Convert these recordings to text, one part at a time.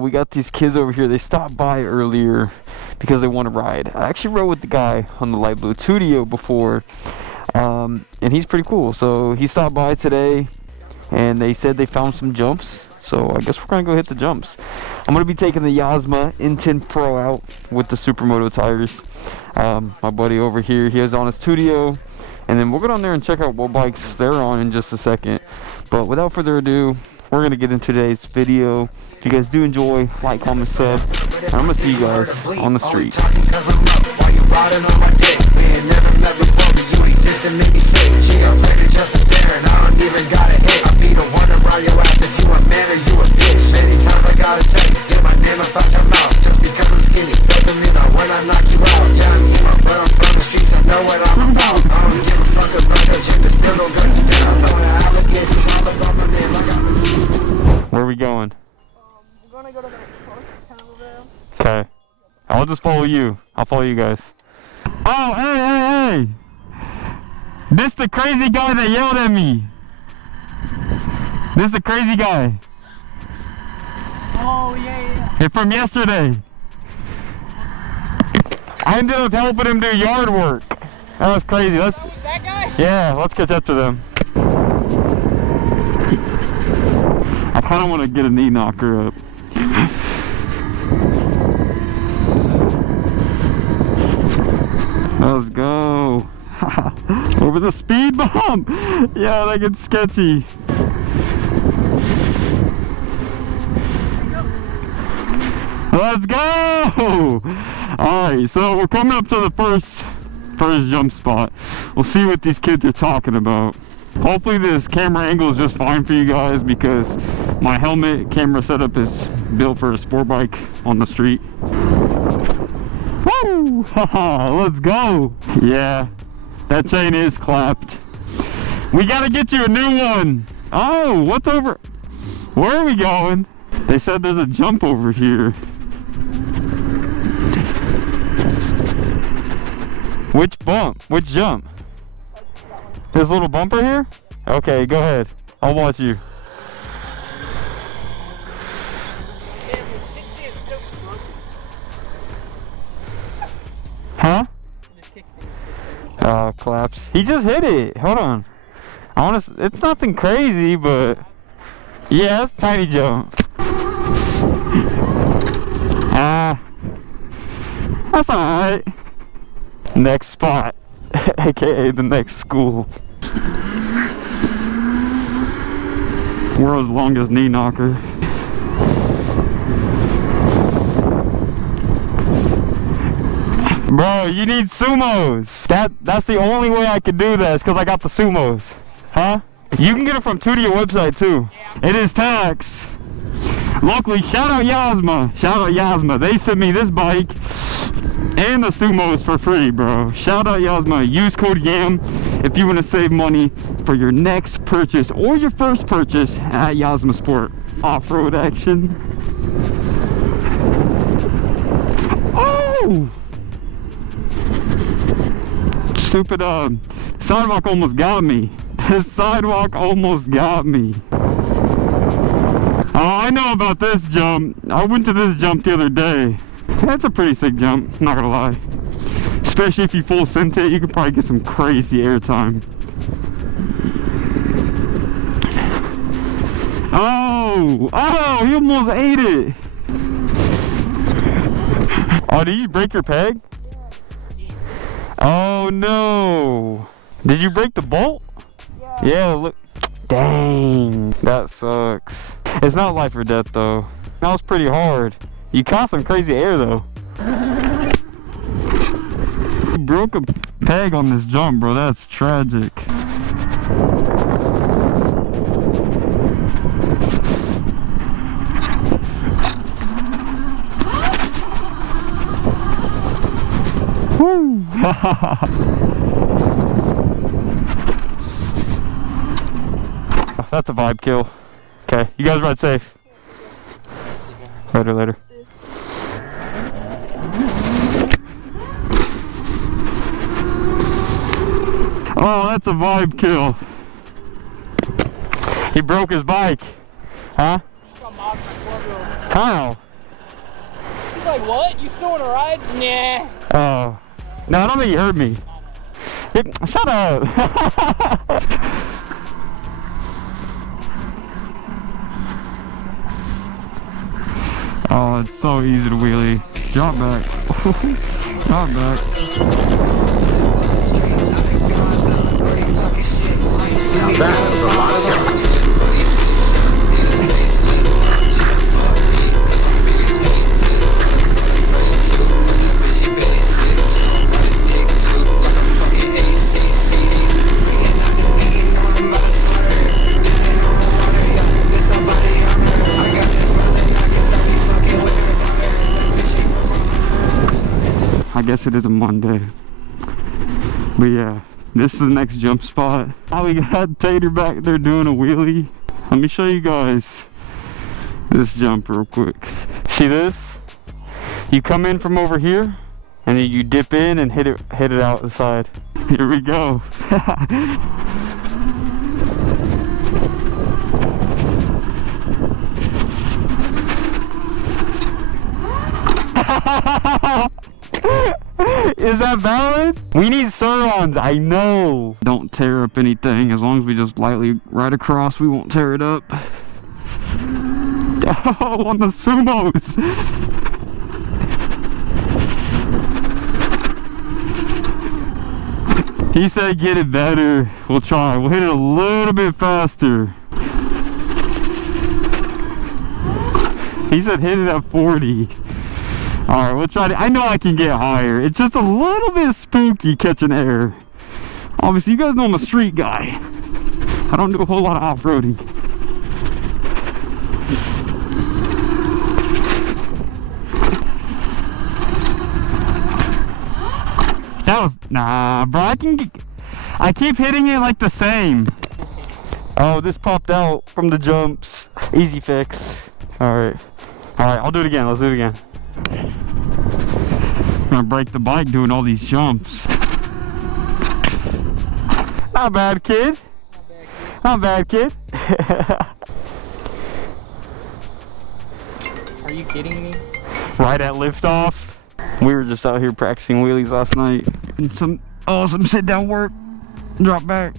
We got these kids over here. They stopped by earlier because they want to ride. I actually rode with the guy on the light blue TUTTIO before, and he's pretty cool. So he stopped by today, and they said they found some jumps. So I guess we're gonna go hit the jumps. I'm gonna be taking the Yozma IN10 Pro out with the Supermoto tires. My buddy over here, he has on his TUTTIO, and then we'll go down there and check out what bikes they're on in just a second. But without further ado, we're gonna get into today's video. If you guys do enjoy, like, comment, sub, and I'm gonna see you guys on the street. Where are we going? We're gonna go to the park over there. Okay. I'll just follow you. I'll follow you guys. Oh, hey! This the crazy guy that yelled at me. This the crazy guy. Oh, yeah. It's from yesterday. I ended up helping him do yard work. That was crazy. Let's. Oh, that guy? Yeah, let's catch up to them. I kind of want to get a knee knocker up. Let's go. Over the speed bump. Yeah, that gets sketchy. Let's go. Alright, so we're coming up to the first jump spot. We'll see what these kids are talking about. Hopefully this camera angle is just fine for you guys, because my helmet camera setup is built for a sport bike on the street. Woo! Haha, let's go! Yeah, that chain is clapped. We gotta get you a new one! Oh, what's over? Where are we going? They said there's a jump over here. Which bump? Which jump? This little bumper here? Okay, go ahead. I'll watch you. Huh? Oh, claps. He just hit it. Hold on. It's nothing crazy, but yeah, it's a tiny jump. That's alright. Next spot, aka the next school. World's longest knee knocker. Bro, you need sumos. That's the only way I could do this, because I got the sumos. Huh? You can get it from TUTTIO website too. Yeah. It is tax. Luckily, shout out Yozma. Shout out Yozma. They sent me this bike and the sumos for free, bro. Shout out Yozma. Use code YAM if you want to save money for your next purchase or your first purchase at Yozma Sport. Off-road action. Oh! Stupid sidewalk almost got me. This sidewalk almost got me. Oh, I know about this jump. I went to this jump the other day. That's a pretty sick jump, not gonna lie. Especially if you full sent it, you could probably get some crazy airtime. Oh, he almost ate it. Oh, did you break your peg? Oh no. Did you break the bolt? Yeah, look. Dang, that sucks. It's not life or death though. That was pretty hard. You caught some crazy air though. You broke a peg on this jump, bro. That's tragic. Woo! That's a vibe kill. Okay, you guys ride safe. Later. Oh, that's a vibe kill. He broke his bike. Huh? How? He's like, what? You still want to ride? Nah. Oh. No, I don't think he heard me. Shut up. Oh, it's so easy to wheelie. Drop back. Drop back. Now that was a lot of jumps. I guess it is a Monday. But yeah, this is the next jump spot. Oh, we got Tater back there doing a wheelie. Let me show you guys this jump real quick. See this? You come in from over here and then you dip in and hit it out the side. Here we go. Is that valid? We need surons, I know. Don't tear up anything. As long as we just lightly ride across, we won't tear it up. Oh, on the sumos. He said get it better. We'll try. We'll hit it a little bit faster. He said hit it at 40. Alright, we'll try to. I know I can get higher. It's just a little bit spooky catching air. Obviously, you guys know I'm a street guy. I don't do a whole lot of off-roading. That was. Nah, bro. I keep hitting it like the same. Oh, this popped out from the jumps. Easy fix. Alright. Alright, I'll do it again. Let's do it again. I'm gonna break the bike doing all these jumps. Not bad, kid. Not bad, kid. Are you kidding me? Right at liftoff. We were just out here practicing wheelies last night. And some sit down work. Drop back.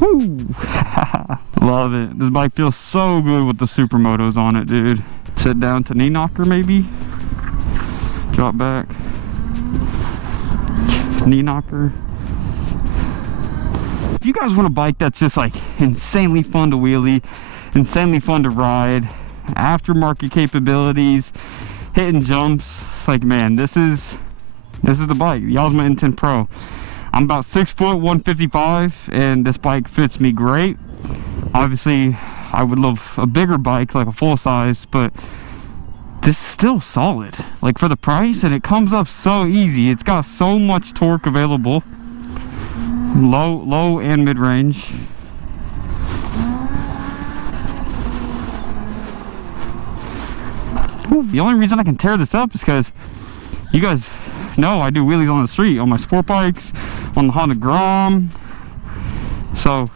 Woo! Love it. This bike feels so good with the supermotos on it, dude. Sit down to knee knocker maybe. Drop back. Knee knocker. If you guys want a bike that's just like insanely fun to wheelie, insanely fun to ride, aftermarket capabilities, hitting jumps, like man, this is the bike, the Yozma IN10 Pro. I'm about 6 foot, 155, and this bike fits me great. Obviously, I would love a bigger bike, like a full size, but this is still solid. Like for the price, and it comes up so easy. It's got so much torque available. Low and mid range. The only reason I can tear this up is because you guys know I do wheelies on the street, on my sport bikes, on the Honda Grom. So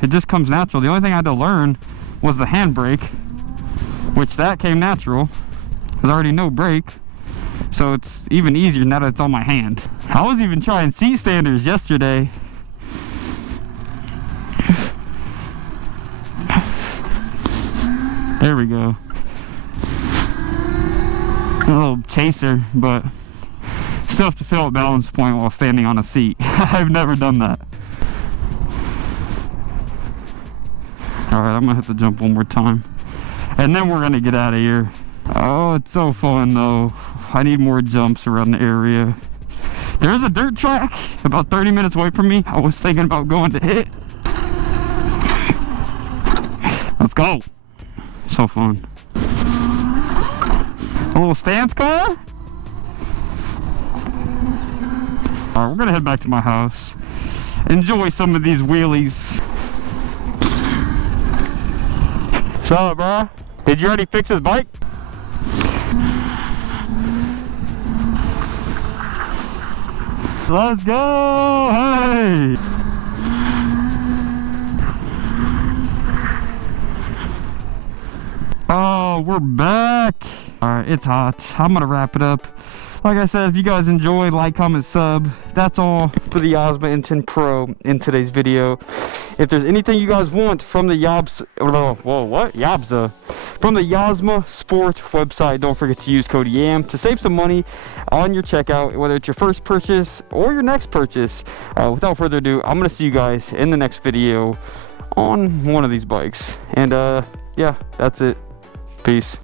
it just comes natural. The only thing I had to learn was the handbrake, which that came natural because I already know brake. So it's even easier now that it's on my hand. I was even trying seat standers yesterday. There we go. A little chaser, but still have to fill a balance point while standing on a seat. I've never done that. Alright, I'm gonna hit the jump one more time. And then we're gonna get out of here. Oh, it's so fun though. I need more jumps around the area. There's a dirt track about 30 minutes away from me. I was thinking about going to hit. Let's go. So fun. A little stance car? Alright, we're gonna head back to my house. Enjoy some of these wheelies. What's up, bro? Did you already fix his bike? Let's go! Hey! y'all, we're back. All right, it's hot. I'm gonna wrap it up. Like I said, if you guys enjoy, like, comment, sub. That's all for the Yozma IN10 Pro in today's video. If there's anything you guys want from the Yozma, from the Yozma Sport website, don't forget to use code YAM to save some money on your checkout, whether it's your first purchase or your next purchase. Without further ado, I'm gonna see you guys in the next video on one of these bikes. And yeah, that's it. Peace.